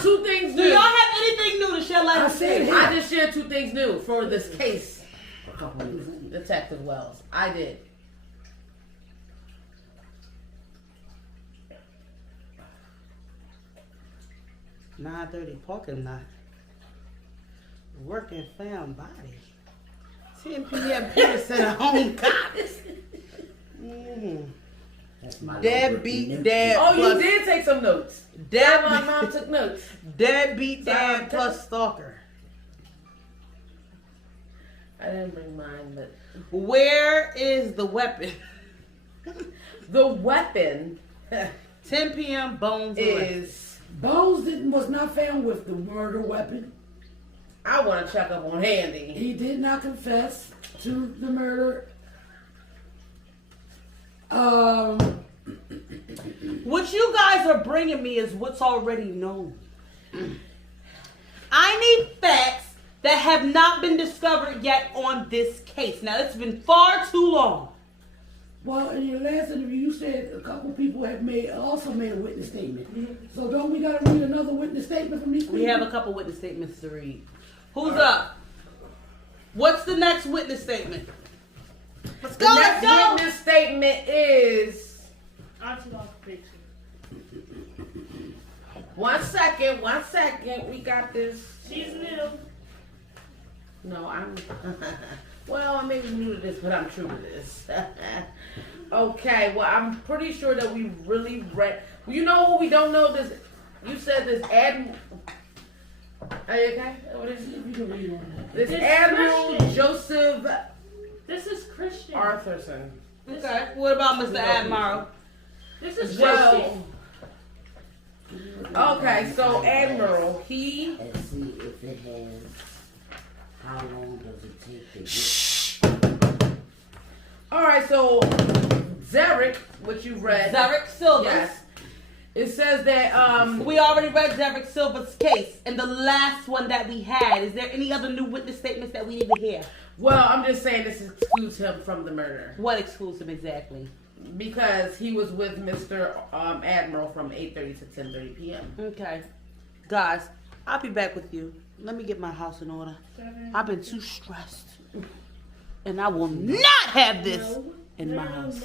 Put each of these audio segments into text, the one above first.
Now, 2 things new. Do y'all have anything new to share? Like I just shared 2 things new for this case. Detective Wells. I did. $9:30 parking lot. Working found body. 10 p.m. Peterson home cops. Deadbeat dad. Oh, you did take some notes. My mom took notes. Deadbeat dad plus stalker. I didn't bring mine, but where is the weapon? The weapon. 10 p.m. Bones was not found with the murder weapon. I want to check up on Handy. He did not confess to the murder. What you guys are bringing me is what's already known. I need facts that have not been discovered yet on this case. Now, it's been far too long. Well, in your last interview, you said a couple people have also made a witness statement. Mm-hmm. So don't we got to read another witness statement from these people? We have a couple witness statements to read. Who's up? What's the next witness statement? Let's go. The next witness statement is... One second. We got this. She's new. No, I'm... Well, I may be new to this, but I'm true to this. Okay, well, I'm pretty sure that we really read... You know what we don't know? This. You said this Admiral... Are you okay? What is it? This Admiral Christian. Joseph... This is Christian. Arthurson. Okay. What about Mr. Admiral? This is Christian. Well, Okay, so Admiral, he... And see if it has... How long does it take to get... Alright, so Zarek, what you read... Zarek Silva. Yes. It says that... We already read Zarek Silva's case, and the last one that we had. Is there any other new witness statements that we need to hear? Well, I'm just saying this excludes him from the murder. What excludes him exactly? Because he was with Mr. Admiral from 8:30 to 10:30 p.m. Okay. Guys, I'll be back with you. Let me get my house in order. I've been too stressed. And I will not have this in my house.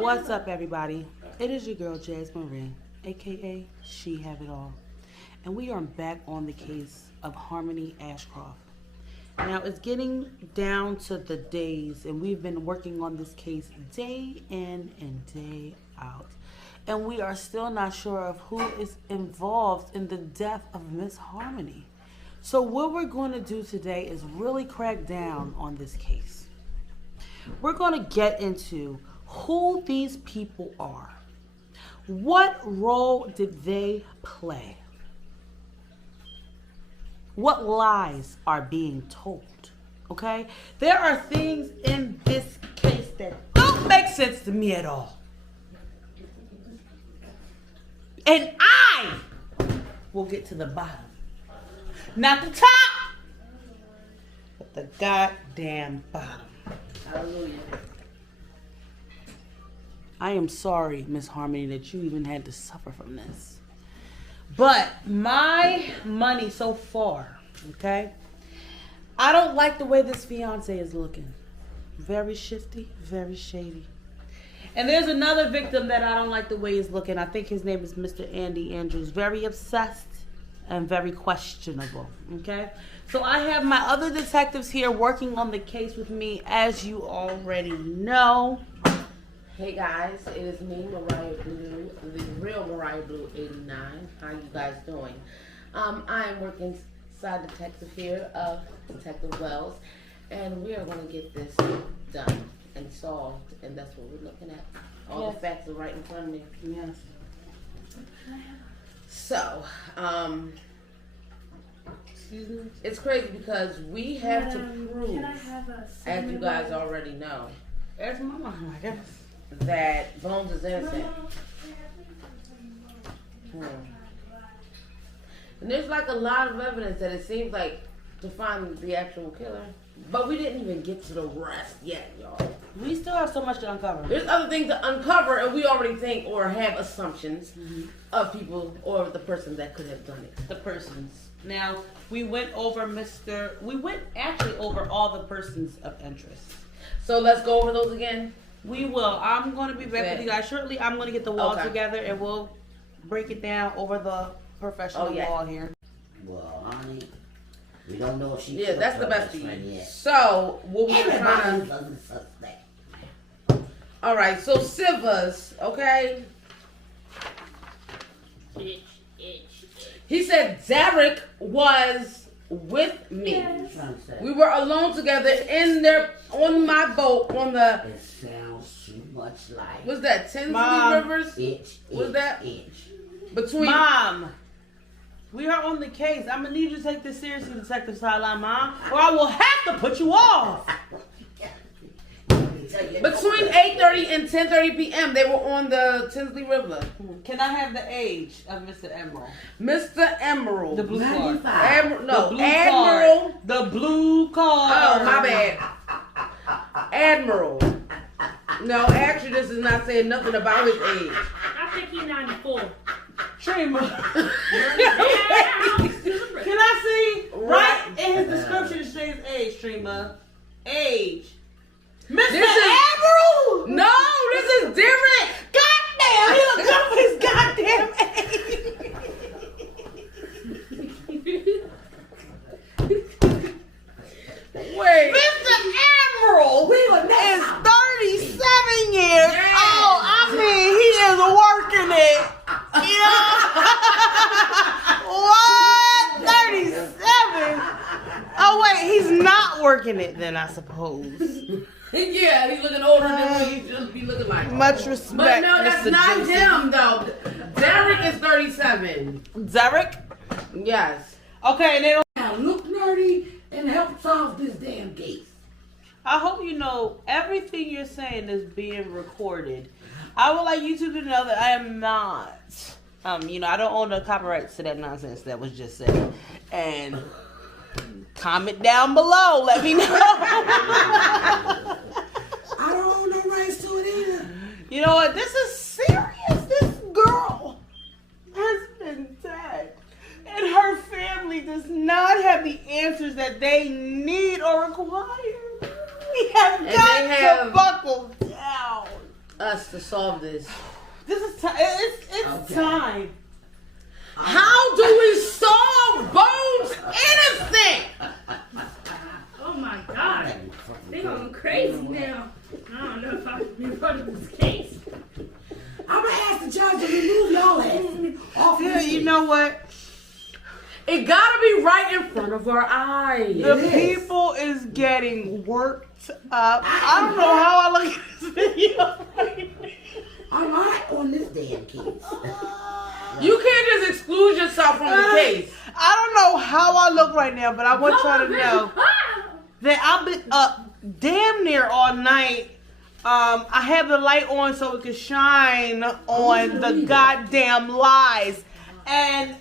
What's up, everybody? It is your girl, Jasmine Ray, a.k.a. She Have It All. And we are back on the case of Harmony Ashcroft. Now, it's getting down to the days, and we've been working on this case day in and day out. And we are still not sure of who is involved in the death of Miss Harmony. So what we're going to do today is really crack down on this case. We're going to get into who these people are. What role did they play? What lies are being told? Okay? There are things in this case that don't make sense to me at all. And I will get to the bottom. Not the top, but the goddamn bottom. Hallelujah. I am sorry, Miss Harmony, that you even had to suffer from this. But my money so far, okay? I don't like the way this fiance is looking. Very shifty, very shady. And there's another victim that I don't like the way he's looking. I think his name is Mr. Andy Andrews. Very obsessed and very questionable, okay? So I have my other detectives here working on the case with me, as you already know. Hey guys, it is me, Mariah Blue, the real Mariah Blue 89. How you guys doing? I am working side detective here of Detective Wells, and we are going to get this done and solved, and that's what we're looking at. All the facts are right in front of me. Yes. So, it's crazy because we have to prove, as you guys already know, There's my mom, I guess. that Bones is innocent. And there's like a lot of evidence that it seems like to find the actual killer. But we didn't even get to the rest yet, y'all. We still have so much to uncover. There's other things to uncover, and we already think or have assumptions of people or the person that could have done it. The persons. Now, we went actually over all the persons of interest. So let's go over those again. We will. I'm going to be back with you guys shortly. I'm going to get the wall together and we'll break it down over the professional wall here. Well, honey, we don't know if she's that's the best friend thing. yet. So, what we were trying Everybody to... doesn't suspect. Alright, so Sivas, okay? Itch. He said Derek was with me. Yes. We were alone together in there on my boat on the... It sounds too much like What's that? Tinsley Mom. Rivers? itch, Was that- itch. Between... Mom, we are on the case. I'm going to need you to take this seriously, Detective Sideline, Mom, or I will have to put you off. Between 8:30 and 10:30 p.m. they were on the Tinsley River. Can I have the age of Mr. Emerald? Mr. Emerald. The blue card. 95. No, The blue Admiral. card. The blue card. Oh, my bad. Admiral. No, actually, this is not saying nothing about his age. I think he's 94. Trima. Yeah. Can I see? Right in his description, it says age, Trima. Age. Mr. This is- Emerald! No, this is different. Goddamn, he look up for his goddamn age. Wait. Mr. Emerald is 37 years old. I mean, he is working it. You know? What? 37? Oh, wait, he's not working it then, I suppose. Yeah, he's looking older than what he should be looking like. Much respect, But no, that's Mr. not Jason. him, though. Derek is 37. Derek? Yes. Okay, and they don't. Now look nerdy and help solve this damn case. I hope you know everything you're saying is being recorded. I would like you two to know that I am not. I don't own the copyrights to that nonsense that was just said. And comment down below. Let me know. I don't own no rights to it either. You know what? This is serious. This girl has been dead. And her family does not have the answers that they need or require. We have And got they have- to buckle down. Us to solve this. This is time. It's time. How do we solve Bones innocent? Oh my God. They going crazy now. I don't know if I can be part of this case. I'm gonna ask the judge to remove y'all asses off Yeah, this you case. know what? It gotta be right in front of our eyes. The It is. people is getting worked up. I don't know how I look at this video right now. I'm not on this Damn kids. You can't just exclude yourself from the case. I don't know how I look right now, but I want y'all to know that I've been up damn near all night. I have the light on so it can shine on the goddamn lies. And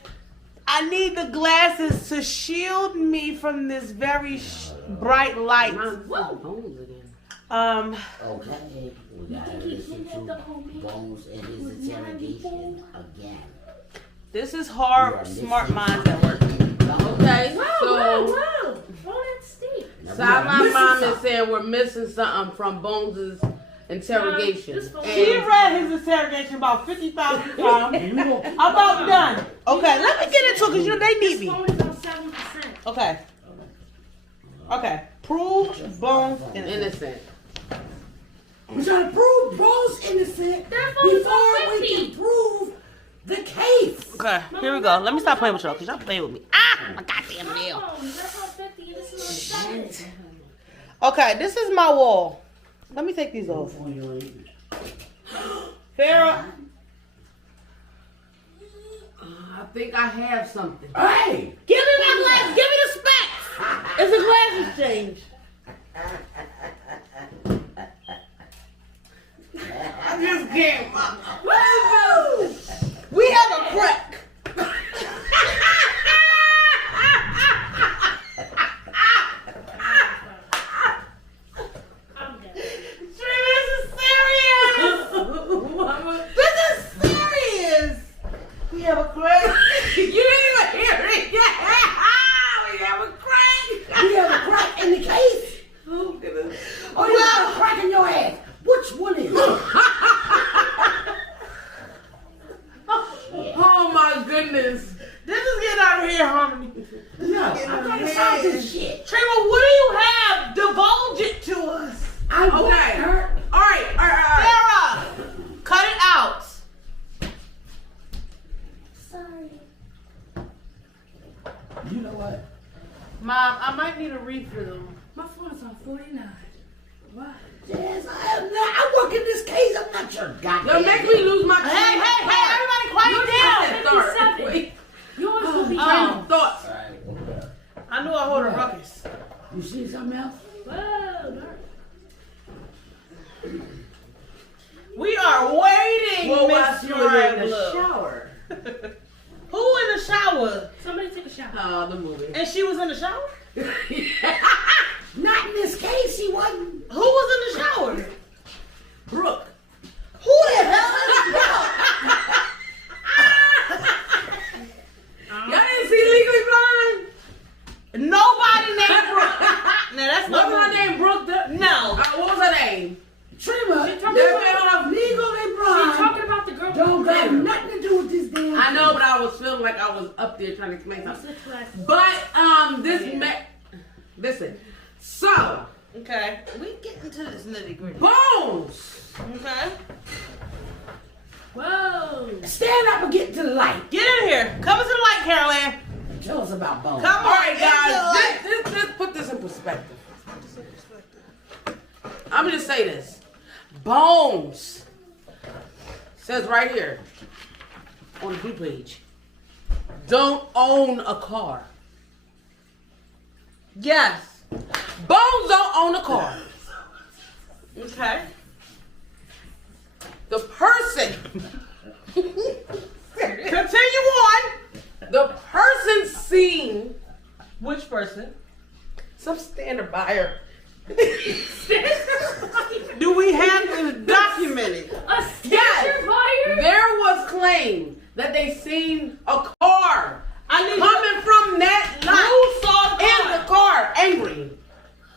I need the glasses to shield me from this very bright light. Okay, we gotta listen to Bones and his interrogation again. This is hard, smart minds at work. Okay, so Whoa. Hold that steep. Sideline Mom is saying we're missing something from Bones' interrogation. This phone- She And read his interrogation about 50,000 times. About done. Okay, let me get into it because you know they need This me. phone is on 7%. Okay. Okay. Prove Bones innocent. innocent. We're trying to prove Bones innocent That phone is before on we 50. can prove the case. Okay, here we go. Let me stop playing with y'all because y'all playing with me. Ah, my goddamn My nail. phone is on 50 and this is on 7. Okay, this is my wall. Let me take these off. Fairah. I think I have something. Hey! Give me my glasses. Give me the specs. It's a glasses change. I just can't. Woo! We have a crack. I'm dead. You didn't even hear it. We have a crack. You have a crack in the case? Oh, goodness. Or you have a crack in your ass? Which one is it? Oh my goodness. This is getting out of here, Harmony. No, I'm trying to solve this shit. Trima, what do you have? Divulge it to us. I want her. All right. Fairah, cut it out. Sorry. You know what? Mom, I might need a refill. My phone's on 49. What? Yes, I work in this case. I'm not your goddamn. Don't make me lose my train. Hey, everybody quiet down. 57. Yours will be Thoughts. I knew I hold a ruckus. You see something else? Whoa, We are waiting, Miss Uriah in the Blue. shower. Who in the shower? somebody take a shower. Oh, the movie. And she was in the shower? Not in this case. She wasn't. Who was in the shower? Brooke. Who the hell is Brooke? Y'all didn't see Legally Blonde? Nobody named Brooke. Now that's not Wasn't her name Brooke? No. What was her name? Trima, She's legally blind. talking about the girl. Don't got nothing to do with this damn. I know, but I was feeling like I was up there trying to explain something. But listen. So Okay. We get into this nitty gritty. Bones. Okay. Whoa. Stand up and get to the light. Get in here. Come into the light, Carol Ann. Tell us about Bones. Come All on, right, guys. Let's put this in perspective. I'm gonna just say this. Bones says right here on the blue page. Don't own a car. Yes. Bones don't own a car. Okay. The person. Continue on. The person seen Which person? some standard buyer. Do we have this documented? A standard buyer? There was claim that they seen a car I need coming from that lot. Who saw the in the car, angry.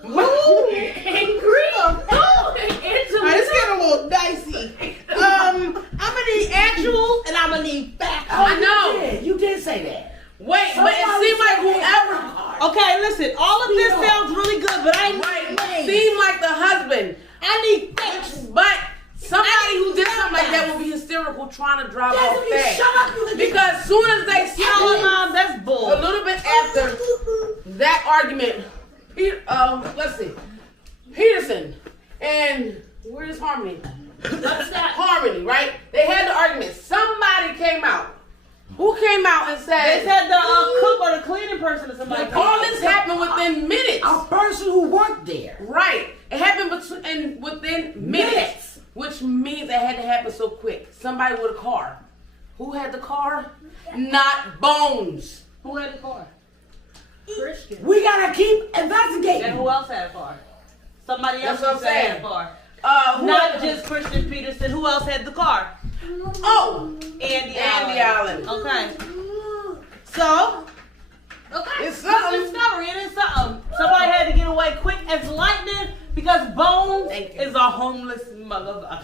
Angry? Oh, It's getting a little dicey. I'm gonna need actual and I'm gonna need facts. I know. You did say that. Wait, but it seemed like whoever. Okay, listen. All of this sounds really good, but I Right, need seemed like the husband. I need facts. But somebody who did something like that would be hysterical trying to drive Yes, off you fast. shut up, you Because as soon as they You know what, saw Mom? That's a bull. little bit after that argument, let's see, Peterson and where's Harmony? What's that? Harmony, right? They had the argument. Somebody came out. Who came out and They said, said the cook or the cleaning person or somebody. all this happened within minutes. A person who worked there. Right. It happened within minutes. Which means it had to happen so quick. Somebody with a car. Who had the car? Not Bones. Who had the car? Christian. We gotta keep And investigating. who else had a car? Somebody else That's what I'm had a saying. car. Who Not had- just Christian Peterson. Who else had the car? Oh, Andy Andy Allen. Allen. Okay. So, okay. It's Good something. discovery. It is something. Somebody had to get away quick as lightning because Bones Thank you. is a homeless motherfucker.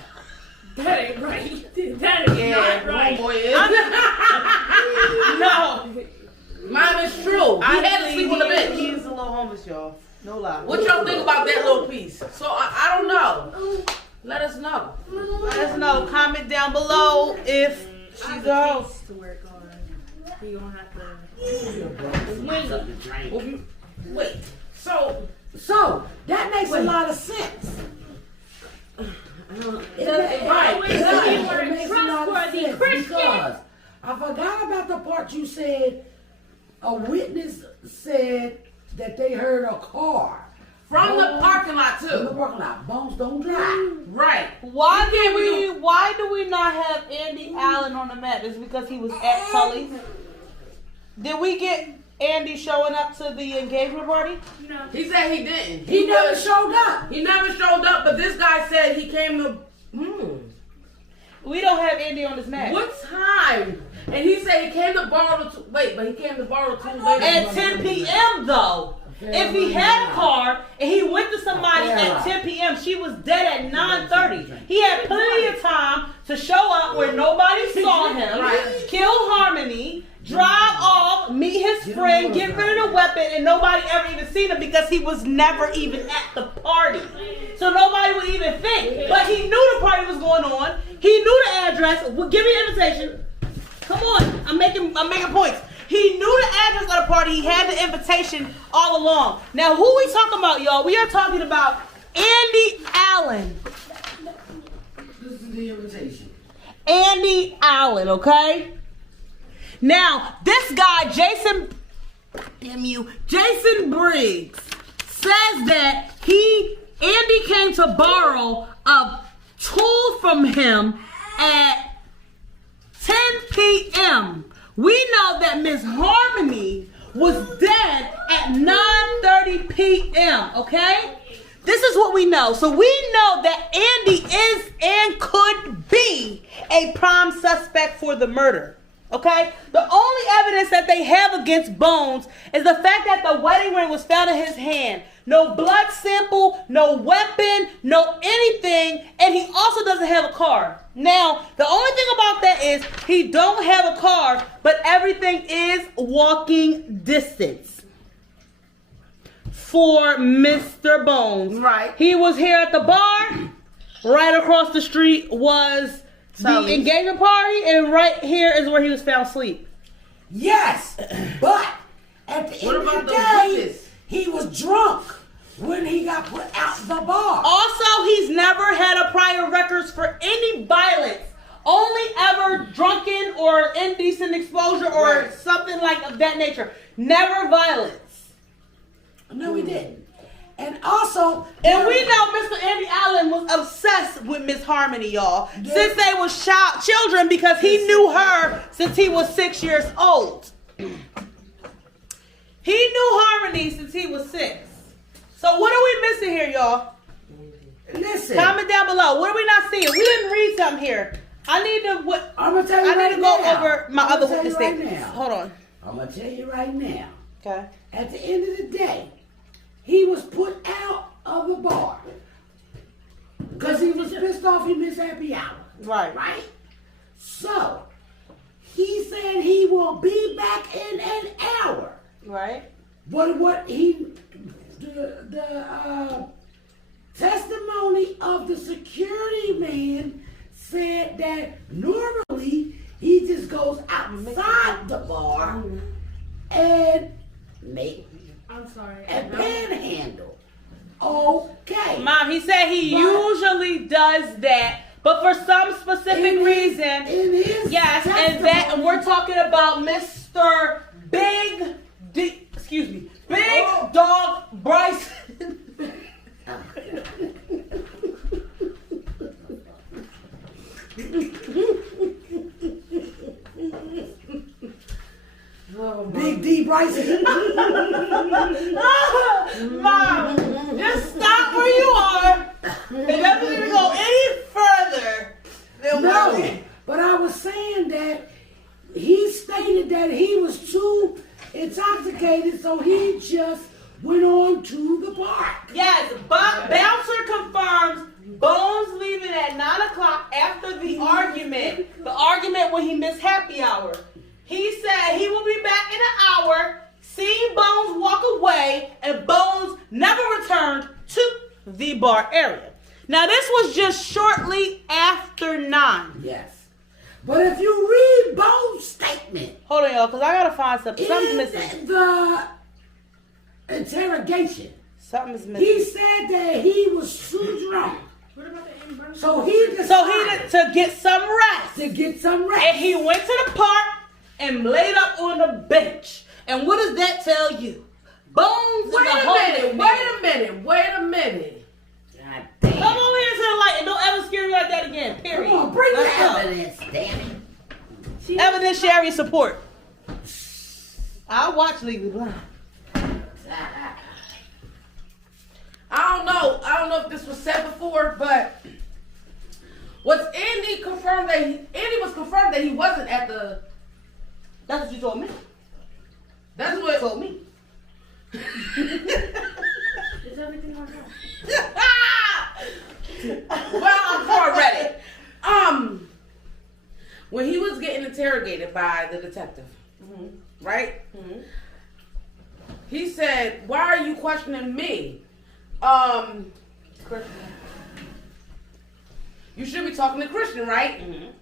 That ain't right. That is not right. homeboy is. No. Mine is true. He had to sleep on the bench. He's a little homeless, y'all. No lie. What y'all think about that little piece? So I don't know. Let us know. Let us know. Comment down below if she's a host. To work on. You gonna have to. Wait. So So that makes a lot of sense. right. Always It looking for a makes a lot of trustworthy sense Christian. because I forgot about the part you said a witness said that they heard a car from the parking lot in the too. parking lot. Bones don't drive. Right. Why can't why do we not have Andy Allen on the map? Is it because he was at Tully's? Did we get Andy showing up to the engagement party? No. He said he didn't. He never showed up. He never showed up, but this guy said he came to. We don't have Andy on this map. What time And he said he came to borrow the tools. Wait, but he came to borrow the tools later. At 10 p.m. though. If he had a car and he went to somebody at 10 p.m., she was dead at 9:30. He had plenty of time to show up where nobody saw him, kill Harmony, drive off, meet his friend, get rid of the weapon, and nobody ever even seen him because he was never even at the party. So nobody would even think. But he knew the party was going on. He knew the address. Well, give me an invitation. Come on, I'm making points. He knew the address of the party. He had the invitation all along. Now, who we talking about, y'all? We are talking about Andy Allen. This is the invitation. Andy Allen, okay? Now, this guy, Jason Briggs, says that Andy came to borrow a tool from him at 10 p.m. We know that Miss Harmony was dead at 9:30 p.m., okay? This is what we know. So we know that Andy is and could be a prime suspect for the murder, okay? The only evidence that they have against Bones is the fact that the wedding ring was found in his hand. No blood sample, no weapon, no anything, and he also doesn't have a car. Now, the only thing about that is he don't have a car, but everything is walking distance for Mr. Bones. Right. He was here at the bar. Right across the street was the engagement party, and right here is where he was found asleep. Yes, but at the end of the day, he was drunk when he got put out the bar. Also, he's never had a prior records for any violence. Only ever drunken or indecent exposure or something like of that nature. Never violence. No, he didn't. And also, and we know Mr. Andy Allen was obsessed with Miss Harmony, y'all, since they was children, because he knew her since he was 6 years old. He knew Harmony since he was 6. So what are we missing here, y'all? Listen. Comment down below. What are we not seeing? We didn't read something here. I need to I'm gonna tell you I need to go over my other witness statements. Hold on. I'm gonna tell you right now. Okay. At the end of the day, he was put out of the bar because he was pissed off he missed happy hour. Right. Right? So, he said he will be back in an hour. Right. But the testimony of the security man said that normally he just goes outside the bar and panhandle. Okay. Mom, he said he usually does that, but for some specific reason. Yes, and we're talking about Mr. Big Dog Bryson. Big D Bryson. Mom, just stop where you are. It doesn't even go any further than No, but I was saying that he stated that he was too intoxicated, so he just went on to the park. Yes, but Bouncer confirms Bones leaving at 9 o'clock after the argument when he missed happy hour. He said he will be back in an hour, seeing Bones walk away, and Bones never returned to the bar area. Now, this was just shortly after 9. Yes. But if you read Bones' statement. Hold on, y'all, because I got to find something. Something's missing. The interrogation. Something's missing. He said that he was too drunk. So he decided to get some rest. To get some rest. And he went to the park and laid up on the bench. And what does that tell you? Bones Wait a minute. God damn. Come over here to the light and don't ever scare me like that again. Period. Come on, bring the evidence, damn it. Evidentiary support. I watch Legally Blonde. I don't know if this was said before, but Andy was confirmed that he wasn't at the That's what you told me. That's You what. told me. Is everything okay? Well, I'm far ready. When he was getting interrogated by the detective, right? Mhm. He said, "Why are you questioning me? Christian. You should be talking to Christian, right?" Mhm.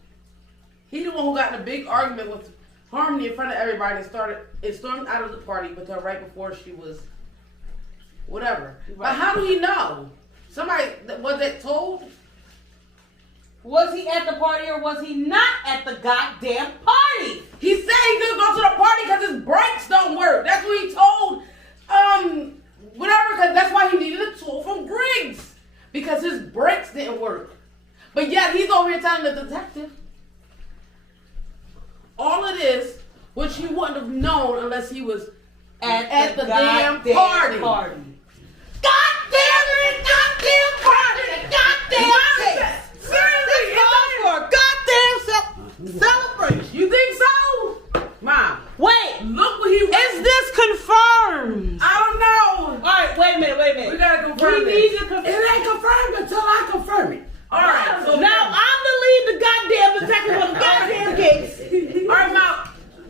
He the one who got in a big argument with Harmony in front of everybody and stormed out of the party with her right before she was whatever. But Right. how do he know? Somebody was it told? Was he at the party or was he not at the goddamn party? He said he couldn't go to the party because his brakes don't work. That's what he told whatever, because that's why he needed a tool from Griggs. Because his brakes didn't work. But yet he's over here telling the detective all of this, which he wouldn't have known unless he was at the damn party. Goddamn it! Goddamn party! Goddamn case! Seriously, For a goddamn celebration. you think so? Mom, Wait, look what he is this confirmed? I don't know. Alright, wait a minute. We gotta confirm We this. need to confirm. It ain't confirmed until I confirm it. All right, so Now I'm the lead, the goddamn detective on the goddamn case. all right, Mom,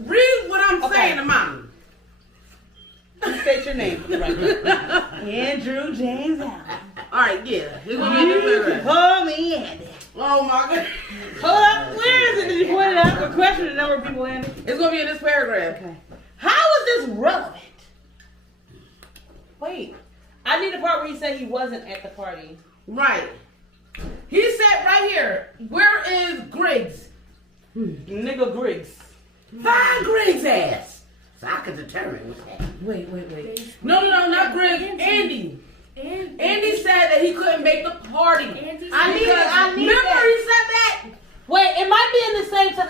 read what I'm Okay. saying to Mom. State your name. Andrew James Allen. All right, yeah, it's gonna be in this paragraph. Call me Andy. Oh my God, Hold up, where is it? Did you point it out? A question, the number of people, Andy? it's gonna be in this paragraph. Okay. How is this relevant? Wait, I need the part where he said he wasn't at the party. Right. He said right here, where is Griggs? Nigga Griggs. Find Griggs' ass. So I can determine what's happening. Wait. No, not Griggs. Andy. Andy said that he couldn't make the party. Andy I need Remember that. he said that? Wait, it might be in the same time.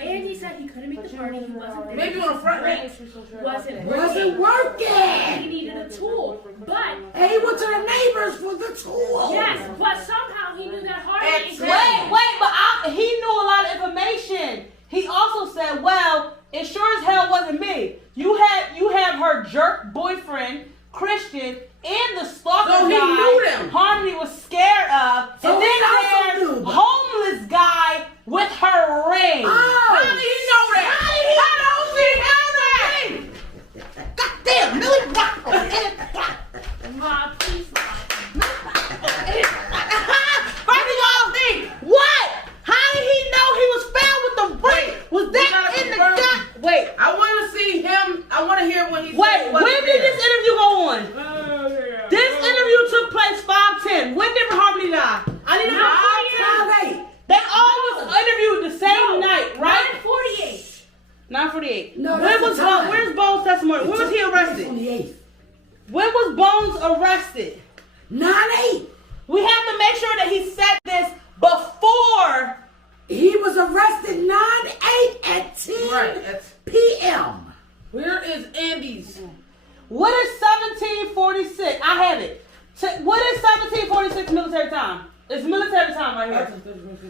Andy said he couldn't make the party. He wasn't there. Maybe on the front range. Wasn't Wasn't He working. needed a tool, but And he went to the neighbors for the tool. yes, but somehow he knew that Harmony. Exactly. Wait, but he knew a lot of information. He also said, well, it sure as hell wasn't me. You have her jerk boyfriend, Christian, and the stalker So he guy knew them. Harmony was scared of. So and he then also there's knew them. homeless guy with her ring. Oh. How did he know that? Goddamn, Millie Rock. Ma, please. First of all, what? How did he know he was found with the ring? Was we that gotta in the confirm. gun? Wait, I want to see him. I want to hear when he wait. said he wasn't When did there. this interview go on? This interview took place 5/10. When did Harmony die? I need to know. 5'8". They all was interviewed the same night, right? 9:48. 9:48. No, When that's was the time. Where's Bones' testimony? When was he arrested? 28th. When was Bones arrested? 9-8. We have to make sure that he said this before. He was arrested 9-8 at 10 Right. That's, p.m. where is Andy's? What is 1746? I have it. What is 1746 military time? It's military time right here.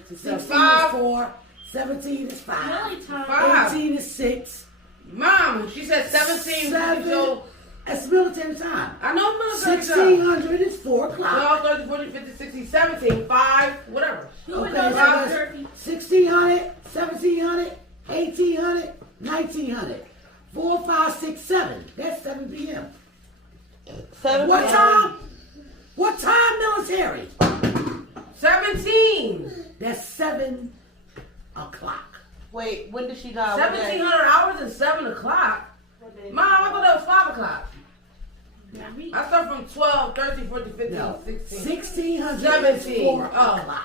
16 is 5. 4. 17 is 5. Millie time. 5. 18 is 6. Mom, she said 17. 7. So That's military time. I know military time. 1600 is 4 o'clock. 12, 13, 14, 15, 16, 17, 5, whatever. Who would Okay, know so that that's turkey? 1600, 1700, 1800, 1900. 4, 5, 6, 7. That's 7 p.m. 7 What p.m. time? What time military? 17. That's 7 o'clock. Wait, when did she die? What day? 1,700 hours and 7 o'clock. Mom, I thought that was 5 o'clock. Now read. I start from 12, 13, 14, 15, No. 16. 1600 is 17. 4 Oh. o'clock.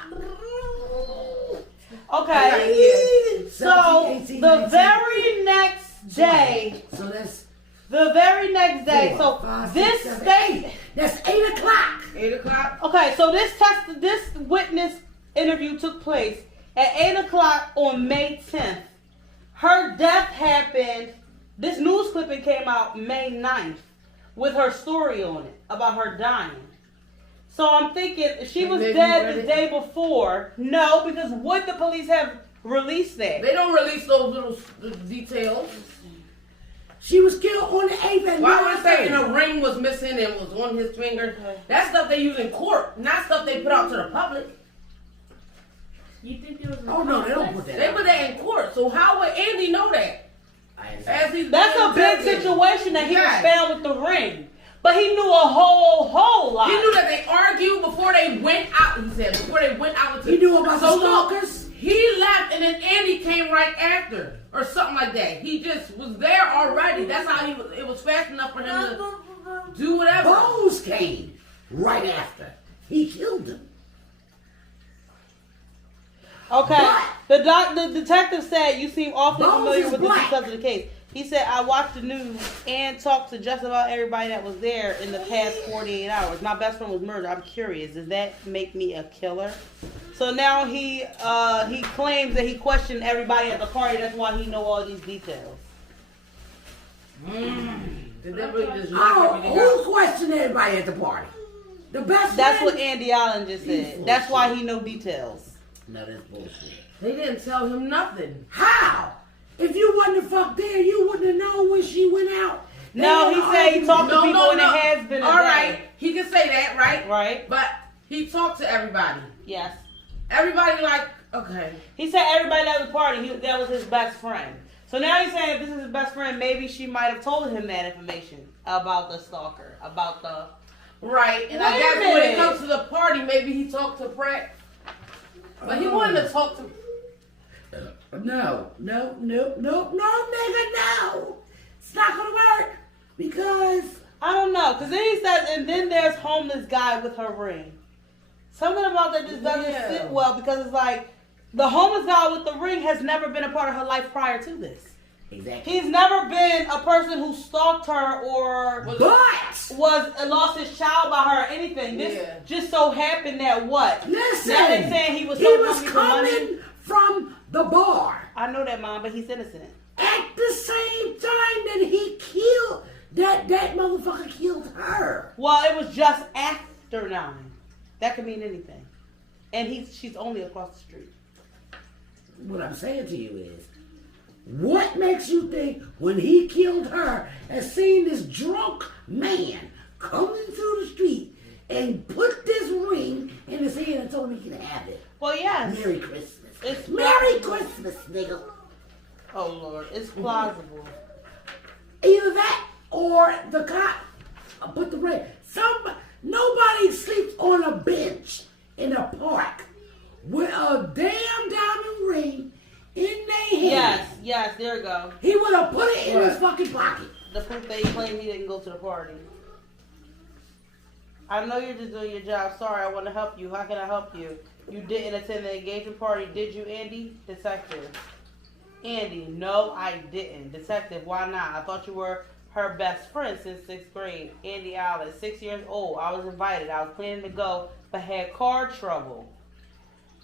Okay. Yeah. So 17, the 18, very next day, So that's the very next day. 4, So 5, 6, this 7, state. 8. That's 8 o'clock. 8 o'clock. Okay, so this witness interview took place at 8 o'clock on May 10th. Her death happened. This news clipping came out May 9th with her story on it about her dying. So I'm thinking she was Maybe you dead read the it? day before. No, because would the police have release that. They don't release those little details. She was killed on the 8th at Why would I say 9:30. a ring was missing and was on his finger? That's stuff they use in court, not stuff they put out to the public. You think it was? Oh no, they don't put that. They out. put that in court. So how would Andy know that? As he's That's being a big interrogated. situation that he Yes. was found with the ring. But he knew a whole lot. He knew that they argued before they went out. He said before they went out. He knew about the So stalkers. he left, and then Andy came right after, or something like that. He just was there already. That's how he was. It was fast enough for him to do whatever. Bose came right after. He killed him. Okay. The detective said you seem awfully Bones familiar is with the black. details of the case. He said, I watched the news and talked to just about everybody that was there in the past 48 hours. My best friend was murdered. I'm curious. Does that make me a killer? So now he claims that he questioned everybody at the party. That's why he know all these details. Did they really just knock Oh, everything who out? questioned everybody at the party? The best That's friend? what Andy Allen just said. That's why he know details. No, that's bullshit. They didn't tell him nothing. How? If you wasn't the fuck there, you wouldn't have known when she went out. They No, had he an said he argument. talked to people and it has been a All day. right, he can say that, right? Right? But he talked to everybody. Yes. Everybody like, okay. He said everybody at the party, that was his best friend. So now he's saying if this is his best friend, maybe she might have told him that information about the stalker, about the... Right, and I Wait a guess when it minute. comes to the party, maybe he talked to Pratt. But he wanted to talk to... No, nigga, no. It's not gonna work because I don't know, because then he says, and then there's homeless guy with her ring. Something about that just doesn't Yeah. sit well, because it's like, the homeless guy with the ring has never been a part of her life prior to this. exactly. He's never been a person who stalked her or But lost his child by her or anything. This Yeah. just so happened that what? listen, Now they saying he was he so was hungry for money. coming from the bar I know that, Mom, but he's innocent. at the same time that he killed that motherfucker killed her. Well, it was just after 9. That could mean anything. And she's only across the street. What I'm saying to you is, what makes you think when he killed her and seen this drunk man coming through the street and put this ring in his hand and told him he could have it? Well, yes. Merry Christmas. It's Merry plausible. Christmas, nigga. Oh, Lord. It's plausible. Either that or the cop put the ring. Nobody sleeps on a bench in a park with a damn diamond ring in their hand. Yes, there we go. He would have put it in his fucking pocket. The proof that he claimed he didn't go to the party. I know you're just doing your job. Sorry, I want to help you. How can I help you? You didn't attend the engagement party, did you, Andy? Detective. Andy, no, I didn't. Detective, why not? I thought you were her best friend since 6th grade. Andy Allen, 6 years old. I was invited. I was planning to go, but had car trouble.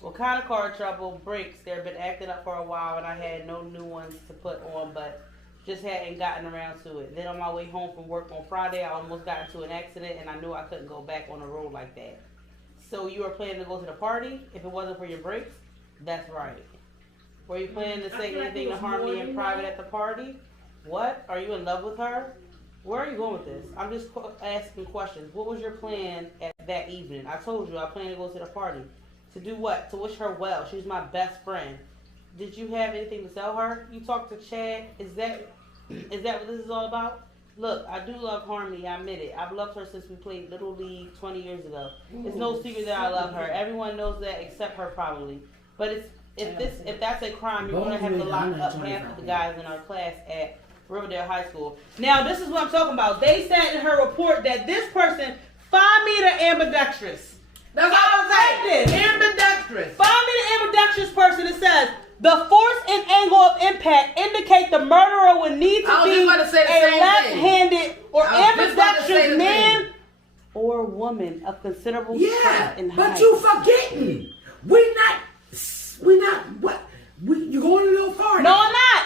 What kind of car trouble? Brakes. They've been acting up for a while, and I had no new ones to put on, but just hadn't gotten around to it. Then on my way home from work on Friday, I almost got into an accident, and I knew I couldn't go back on the road like that. So you were planning to go to the party if it wasn't for your brakes? That's right. Were you planning to I say feel like anything it to was harm more me in than private that. at the party? What? Are you in love with her? Where are you going with this? I'm just asking questions. What was your plan at that evening? I told you I planned to go to the party. To do what? To wish her well. She's my best friend. Did you have anything to tell her? You talked to Chad? Is that what this is all about? Look, I do love Harmony, I admit it. I've loved her since we played Little League 20 years ago. It's no secret that I love her. Everyone knows that except her probably. But if that's a crime, you're gonna have to lock up half of the guys in our class at Riverdale High School. Now this is what I'm talking about. They said in her report that this person 5-meter ambidextrous. That's what I was saying. This. Ambidextrous. 5-meter ambidextrous person, it says, the force and angle of impact indicate the murderer would need to I was be just about to say the a same thing. left-handed or I was just about to say ambidextrous the man same. or woman of considerable Yeah, strength and but height. you forgetting. You going a little far? No, I'm not.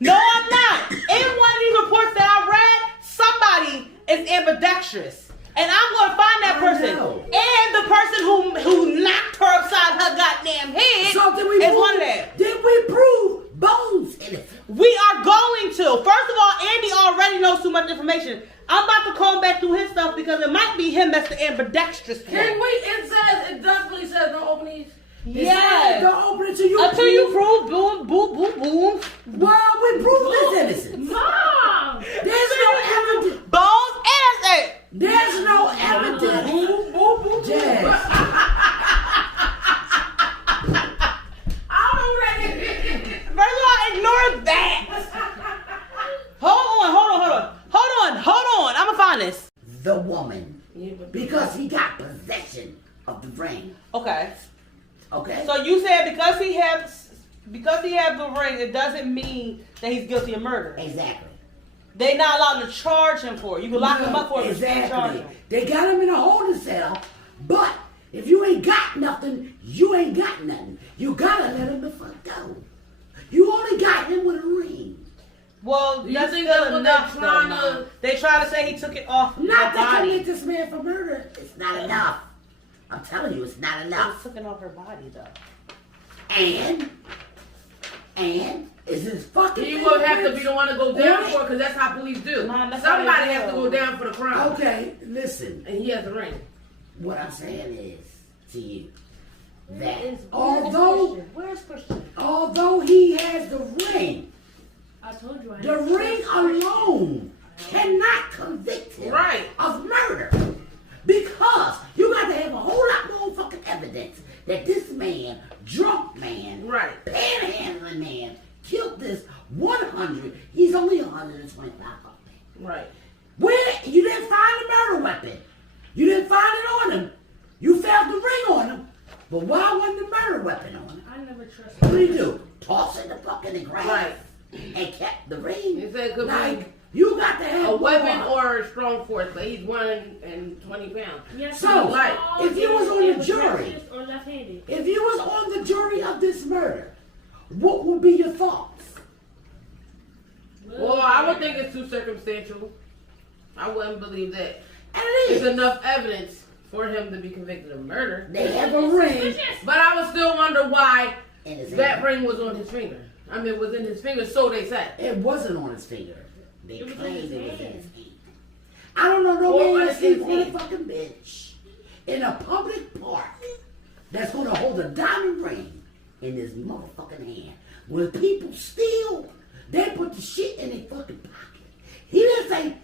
No, I'm not. In one of these reports that I read, somebody is ambidextrous. And I'm going to find that I person. know. And the person who knocked her upside her goddamn head So did we is put, one of them. Did we knows too much information. I'm about to comb back through his stuff because it might be him that's the ambidextrous one. Can we? It definitely says don't open these. Yes. Don't open it till you Until you prove, boom, boom, boom, boom. Well, we prove his innocence. Mom! There's no evidence. Bones innocent. There's no evidence. Boom, boom, boom, boom. Jazz. First of all, ignore that. Hold on. I'ma find this. The woman. Because he got possession of the ring. Okay. Okay? So you said because he has the ring, it doesn't mean that he's guilty of murder. Exactly. They not allowed to charge him for it. You can lock him up for it, but you can't charge Exactly. him. They got him in a holding cell, but if you ain't got nothing, you ain't got nothing. You gotta let him the fuck go. You only got him with a ring. Well, You that's think still that's what enough. they're trying to- They try to say he took it off Not her to body. commit this man for murder. It's not enough. I'm telling you, it's not He enough. took it off her body though. And is his fucking. You will have to be the one to go down Right. for it because that's how police do. Mom, that's how Somebody they has to do. go down for the crime. Okay, listen. And he has a ring. What I'm saying is to you that Where's Christian? although he has the ring, I told you I the ring alone cannot convict him Right. of murder. Because you got to have a whole lot more fucking evidence that this man, drunk man, Right. panhandling man, killed this 100. He's only 125 bucks. Right. Where you didn't find the murder weapon. You didn't find it on him. You found the ring on him. But why wasn't the murder weapon on him? I never trusted What did he do? Toss it in the fucking grass Right. and kept the ring. He said it could like, be you got to have a weapon more. or a strong force, but he's 120 pounds. Yes, So, he was like, strong, if you was on and the was jury- left-handed or left-handed. If you was on the jury of this murder, what would be your thoughts? Well, I would think it's too circumstantial. I wouldn't believe that. And it There's is. enough evidence for him to be convicted of murder. They have a ring But I would still wonder why in his that hand. ring was on his finger. I mean, it was in his finger, so they said. It wasn't on his finger. They It was in claimed his it was in hand. his hand. I don't know no Or man was that it sleep his on a hand? fucking bench in a public park that's gonna hold a diamond ring in his motherfucking hand. When people steal, they put the shit in their fucking pocket. He didn't say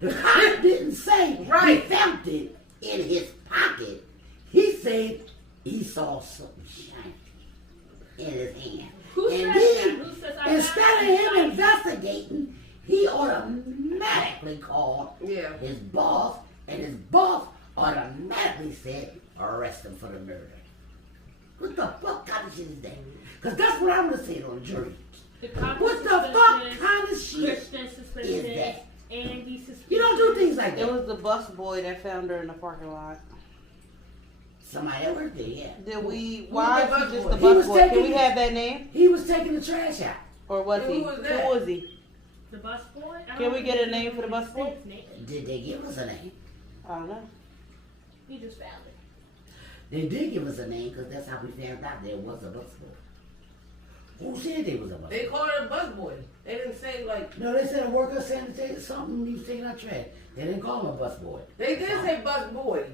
the cop didn't say Right. he found it in his pocket. He said he saw something shiny in his hand. Who And says then, that? Who says I instead got of him shiny? investigating, he automatically called Yeah. his boss, and his boss automatically said, arrest him for the murder. What the fuck kind of shit is that? Because that's what I'm going to say on the jury. The cop What the suspicious, fuck kind of shit Christian is suspicious, that? Andy suspicious. You don't do things like It that. was the bus boy that found her in the parking lot. Somebody that worked there, yeah. Did we? Who Why was the is bus he just boy? the He bus was boy? Can we taking- have that name, He was taking the trash out. or was Who he? was Who that? was he? The bus boy? I Can don't we think get a he name for the bus boy? his name. Did they give us a name? I don't know. He just found it. They did give us a name because that's how we found out there was a busboy. Who said there was a busboy? They called it a busboy. They didn't say, like, No, they said a worker sanitated something. He was taking out trash. They didn't call him a busboy. they did say busboy.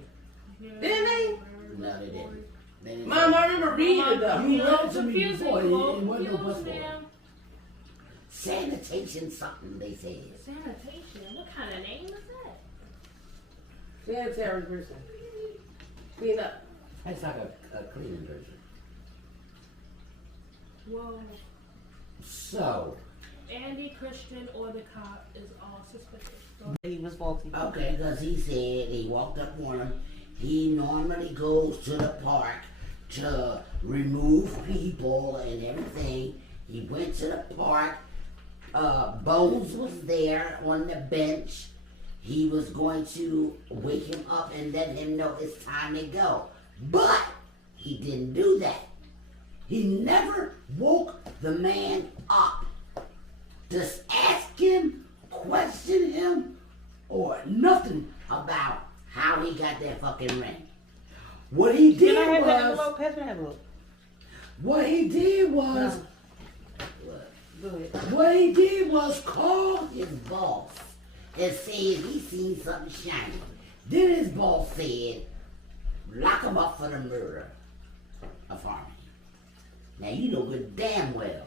Didn't they? No, they didn't. They didn't Mom, say- I remember reading it though. You read it to me Confusing, before. It Cole. wasn't no Confused busboy. now. Sanitation something, they said. Sanitation. What kind of name is that? Sanitary person. Clean up. That's like a cleaning version. Whoa. So, Andy, Christian, or the cop is all suspicious. He was faulty. okay, because he said he walked up on him. He normally goes to the park to remove people and everything. He went to the park. Bones was there on the bench. He was going to wake him up and let him know it's time to go. But he didn't do that. He never woke the man up. Just ask him, question him, or nothing about how he got that fucking ring. What he Can I did have that was, envelope? Pass me the envelope. what he did was, what? Go ahead. What he did was call his boss and said he seen something shiny. Then his boss said, lock him up for the murder of Harmony. Now you know good damn well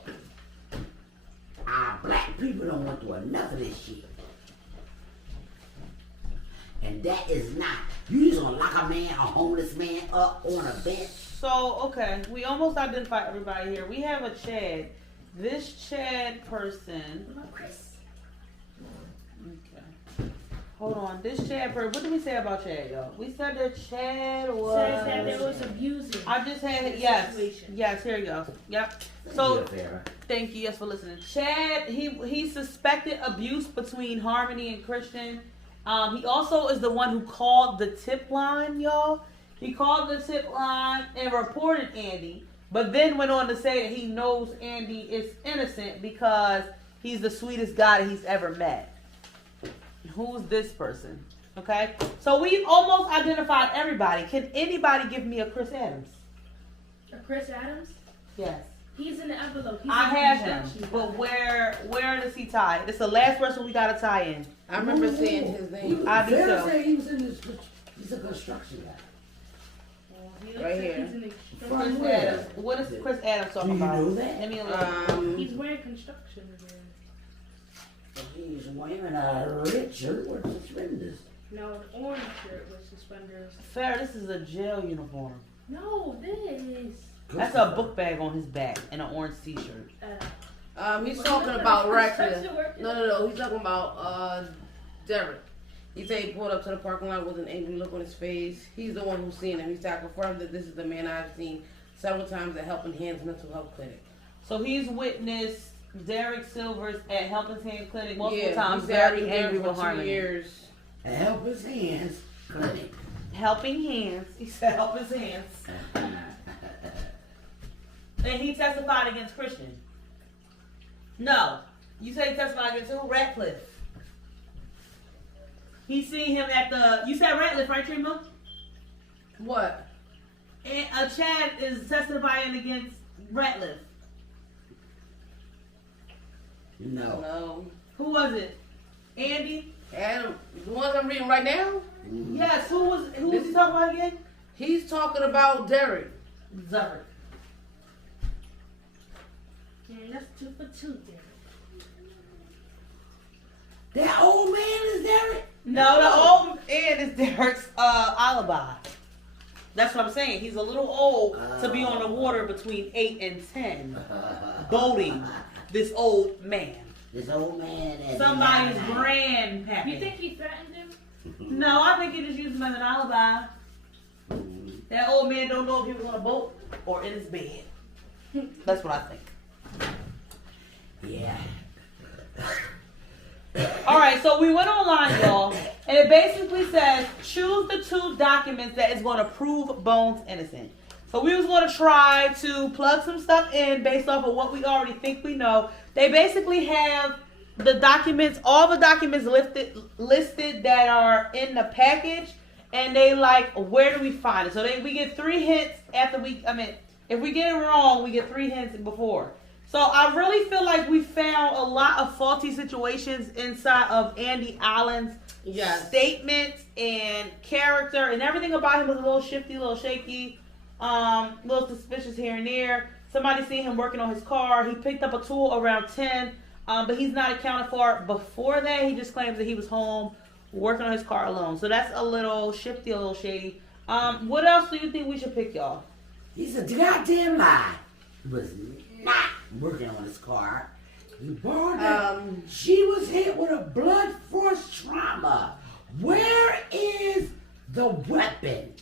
our black people don't want to do enough of this shit. And that is not, you just gonna lock a man, a homeless man up on a bench. So, okay, we almost identified everybody here. We have a Chad. This Chad person. Chris. Okay. Hold on. This Chad person. What did we say about Chad, y'all? We said that Chad was. Says that there was abusing. I just had it. the Yes. situation. Yes, here you go. Yep. So, Fairah. thank you. Yes, for listening. Chad, he suspected abuse between Harmony and Christian. He also is the one who called the tip line, y'all. He called the tip line and reported Andy, but then went on to say that he knows Andy is innocent because he's the sweetest guy that he's ever met. Who's this person? Okay, so we almost identified everybody. Can anybody give me a Chris Adams? A Chris Adams? Yes. He's in the envelope. He's I in the have him, instructions. but where does he tie? It's the last person we gotta tie in. I remember seeing his name I do Fairah so. said he was in this, he's a construction guy. Well, he looks Right like here. He's in the From Chris where? Adams. What is Chris Adams talking Do you about? know that? Let me look. He's wearing construction gear. He's wearing a red shirt with suspenders. No, an orange shirt with suspenders. Fair, this is a jail uniform. No, this. That's a book bag on his back and an orange t-shirt. He's Well, talking look at about the Radcliffe. construction worker. No. He's talking about Derek. He said he pulled up to the parking lot with an angry look on his face. He's the one who's seen him. He said, I confirmed that this is the man I've seen several times at Helping Hands Mental Health Clinic. So he's witnessed Derek Silvers at Helping Hand Clinic multiple Yeah, times, he said, "I've very been there angry for with 2 Harmony. years. And help his hands clinic. Helping Hands. He said help his hands. And he testified against Christian. No. You say he testified against who? Radcliffe. He seen him at the, you said Radcliffe, right, Trima? What? And Chad is testifying against Ratliff. No. No. Who was it? Andy? Adam, the ones I'm reading right now, Yes. Who was he talking about again? he's talking about Derek. Zucker. And that's 2 for 2 there. That old man is Derek? No, the old man is Derek's alibi. That's what I'm saying. He's a little old to be on the water between 8 and 10, boating this old man. This old man and Somebody's grandparent. You think he threatened him? No, I think he just used him as an alibi. That old man don't know if he was on a boat or in his bed. That's what I think. Yeah. All right, so we went online, y'all, and it basically says choose the 2 documents that is going to prove Bones innocent. So we was going to try to plug some stuff in based off of what we already think we know. They basically have the documents, all the documents listed that are in the package, and they like, where do we find it? So we get 3 hints after if we get it wrong, we get 3 hints before. So I really feel like we found a lot of faulty situations inside of Andy Allen's statements and character, and everything about him was a little shifty, a little shaky, little suspicious here and there. Somebody seen him working on his car. He picked up a tool around 10, but he's not accounted for before that. He just claims that he was home working on his car alone. So that's a little shifty, a little shady. What else do you think we should pick, y'all? He's a goddamn lie. He was not working on his car. He borrowed it. She was hit with a blunt force trauma. Where is the weapon?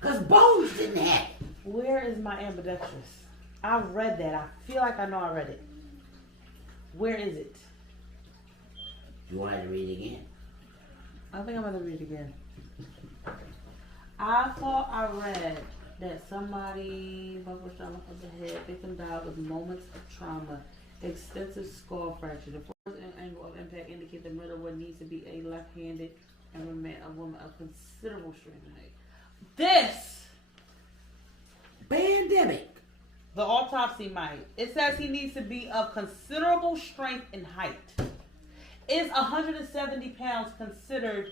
Because Bones didn't have it. Where is my ambidextrous? I read that. I feel like I know I read it. Where is it? You want to read it again? I think I'm going to read it again. I thought I read that somebody, bumper trauma of the head, victim died with moments of trauma, extensive skull fracture. The force and angle of impact indicate the murder would need to be a left-handed and a woman of considerable strength and height. This Pandemic. The autopsy might. It says he needs to be of considerable strength and height. Is 170 pounds considered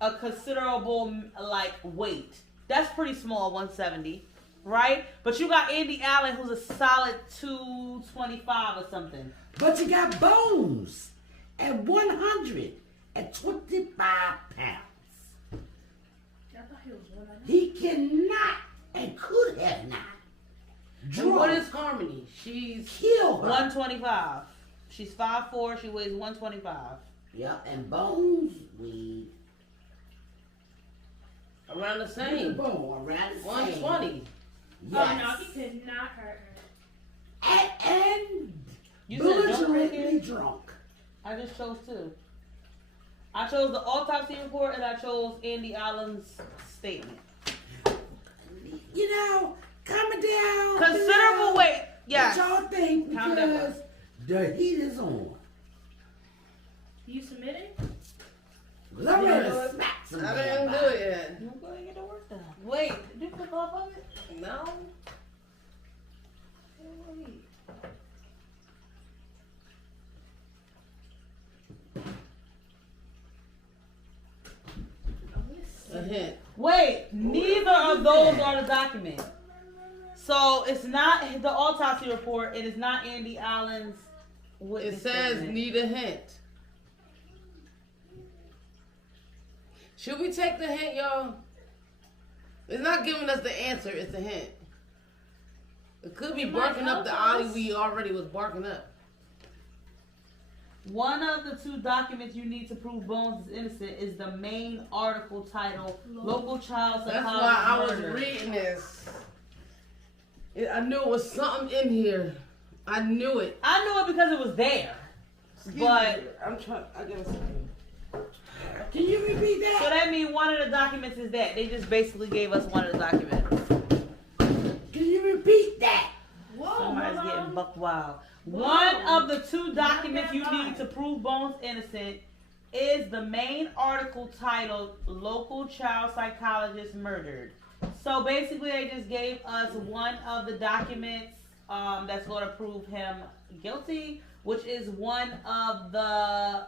a considerable like weight? That's pretty small, 170, right? But you got Andy Allen, who's a solid 225 or something. But you got Bones at 125 pounds. I thought he was 190. He cannot and could have not And what is Harmony? She's kill her. 125. She's 5'4", she weighs 125. Yep, and Bones, we around the same. Bone around the same. 120. Yes. Oh no, he could not hurt her. And You said don't belligerently forget? drunk. I just chose two. I chose the autopsy report and I chose Andy Allen's statement. You know, coming down. Considerable weight. Yes. What y'all think? Calm down. Because the heat is on. You submitted? Cause I'm ready to smack I somebody. didn't do it yet. You go and get the work done. Wait, did you click off of it? No. Wait. A hint. Wait, neither of those are the document. So it's not the autopsy report. It is not Andy Allen's It witness says statement. need a hint. Should we take the hint, y'all? It's not giving us the answer, it's a hint. It could be It might barking up the help alley us. we already was barking up. One of the two documents you need to prove Bones is innocent is the main article titled "Local Child That's Psychologist why I was Murder." reading this. I knew it was something in here. I knew it. I knew it because it was there. But I'm trying. I gotta see. Can you repeat so that? that means one of the documents is that they just basically gave us one of the documents. Can you repeat that? Whoa, Somebody's Mama. getting buck wild. Whoa. One of the two documents you Not need to that prove Bones innocent is the main article titled "Local Child Psychologist Murdered." So basically, they just gave us one of the documents that's going to prove him guilty, which is one of the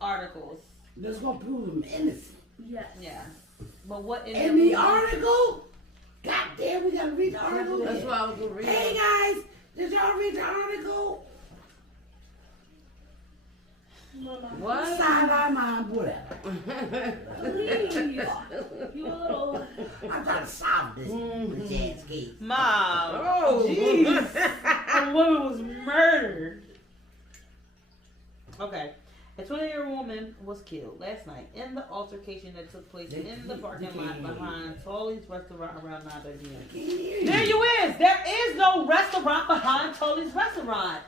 articles. That's gonna prove him innocent. Yes. Yeah. But what is And the article? God damn, we gotta read the article. That's why I was gonna read Hey it. guys, did y'all read the article? Mama. What? Side eye mind, whatever. Please. You a little. I'm trying to solve this with Jazz case. Mom. Oh. Jeez. A woman was murdered. Okay. A 20-year-old woman was killed last night in the altercation that took place in the parking lot behind Tully's restaurant around 9:30 p.m. There you is. There is no restaurant behind Tully's restaurant.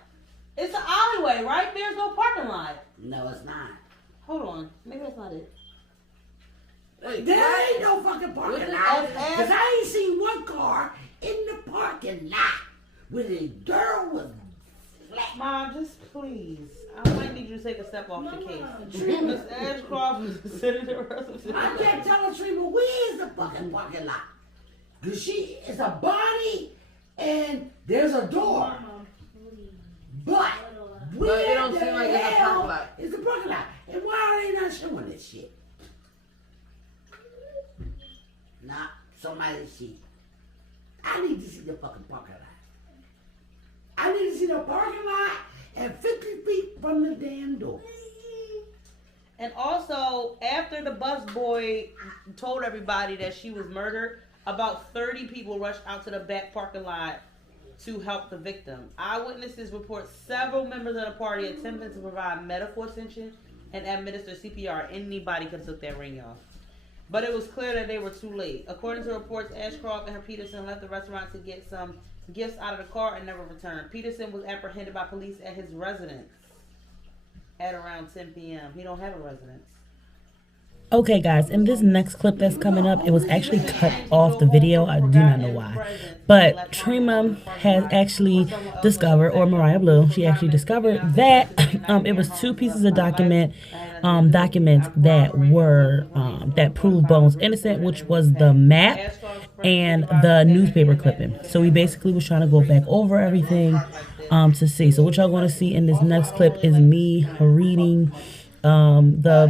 It's an alleyway, right? There's no parking lot. No, it's not. Hold on. Maybe that's not it. Wait, There ain't no fucking parking What is lot. that? Cause I ain't seen one car in the parking lot where the girl was flat. Mom, just please. I might need you to take a step off the case. Miss Ashcroft is considered a resident. I can't tell her, Trina, where's the fucking parking lot? Cause she is a body and there's a door. Mama. Please. But But where it don't the seem like it's a hell parking lot. is the parking lot? And why are they not showing this shit? Nah, somebody see. I need to see the fucking parking lot. I need to see the parking lot and 50 feet from the damn door. And also, after the busboy told everybody that she was murdered, about 30 people rushed out to the back parking lot to help the victim. Eyewitnesses report several members of the party attempted to provide medical attention and administer CPR. Anybody could have took that ring off. But it was clear that they were too late. According to reports, Ashcroft and her Peterson left the restaurant to get some gifts out of the car and never returned. Peterson was apprehended by police at his residence at around 10 p.m. He don't have a residence. Okay, guys, in this next clip that's coming up, it was actually cut off the video. I do not know why. But Trina has actually discovered, or Mariah Blue, she actually discovered that it was two pieces of document documents that were that proved Bones innocent, which was the map and the newspaper clipping. So we basically was trying to go back over everything to see. So what y'all going to see in this next clip is me reading the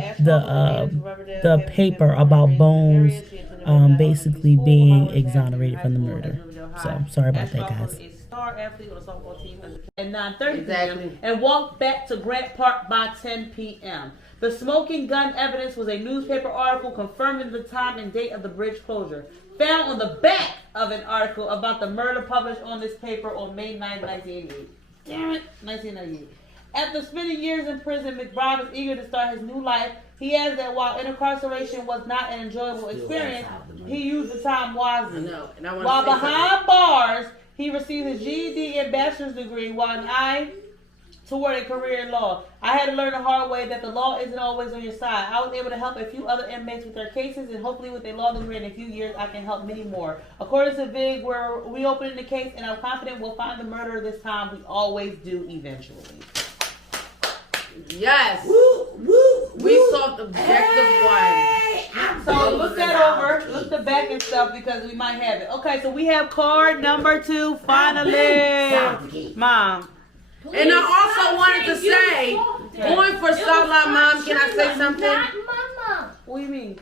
paper about Bones basically being exonerated from the murder. So sorry about that, guys. Star athlete on the softball team at 9:30 Exactly. p.m. and walked back to Grant Park by 10 p.m. The smoking gun evidence was a newspaper article confirming the time and date of the bridge closure, found on the back of an article about the murder published on this paper on May 9, 1988. Damn it, 1998. After spending years in prison, McBride was eager to start his new life. He adds that while incarceration was not an enjoyable experience, he used the time wisely. While behind bars, he received his GED and bachelor's degree while an eye toward a career in law. I had to learn the hard way that the law isn't always on your side. I was able to help a few other inmates with their cases, and hopefully with a law degree in a few years, I can help many more. According to Vig, we're reopening the case, and I'm confident we'll find the murderer this time. We always do eventually. Yes. Woo, woo, We woo. solved objective Hey, I'm So ready look for that over, look the back and stuff because we might have it. Okay, so we have card number 2 finally. Mom. one. And I also wanted to say, going for Southline Mom, can I say something? What do you mean?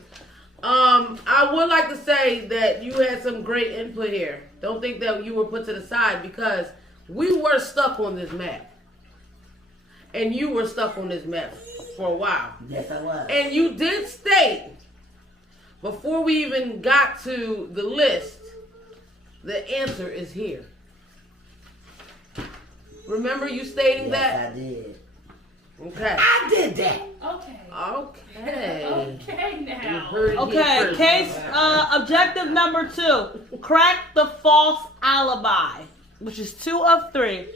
I would like to say that you had some great input here. Don't think that you were put to the side because we were stuck on this map. And you were stuck on this map for a while. Yes, I was. And you did state, before we even got to the list, the answer is here. Remember you stating Yes, I did. that? Okay. I did that. Okay. Okay. Okay You now. heard it here Okay, first. case objective number 2. Crack the false alibi, which is 2 of 3.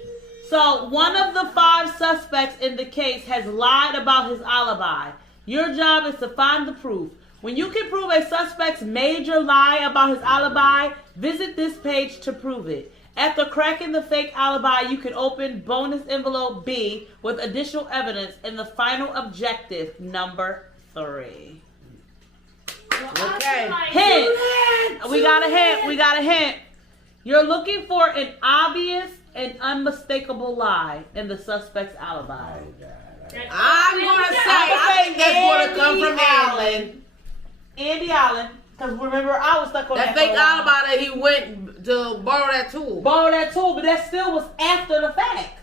So one of the 5 suspects in the case has lied about his alibi. Your job is to find the proof. When you can prove a suspect's major lie about his alibi, visit this page to prove it. After cracking the fake alibi, you can open bonus envelope B with additional evidence in the final objective number 3. Okay. Hint. We got a hint. We got a hint. You're looking for an obvious and unmistakable lie in the suspect's alibi. I'm going to say, I think that's going to come from Allen. Andy Allen. Because remember, I was stuck on That that fake for a while. alibi that he went to borrow that tool. Borrow that tool, but that still was after the fact.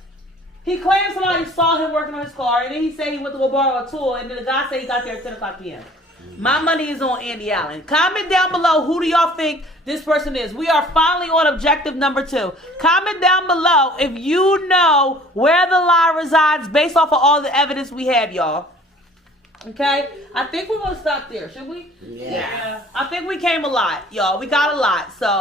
He claimed somebody saw him working on his car, and then he said he went to go borrow a tool, and then the guy said he got there at 10 o'clock p.m. My money is on Andy Allen. Comment down below, who do y'all think this person is? We are finally on objective number 2. Comment down below if you know where the lie resides based off of all the evidence we have, y'all. Okay? I think we're going to stop there. Should we? Yeah. I think we came a lot, y'all. We got a lot, so.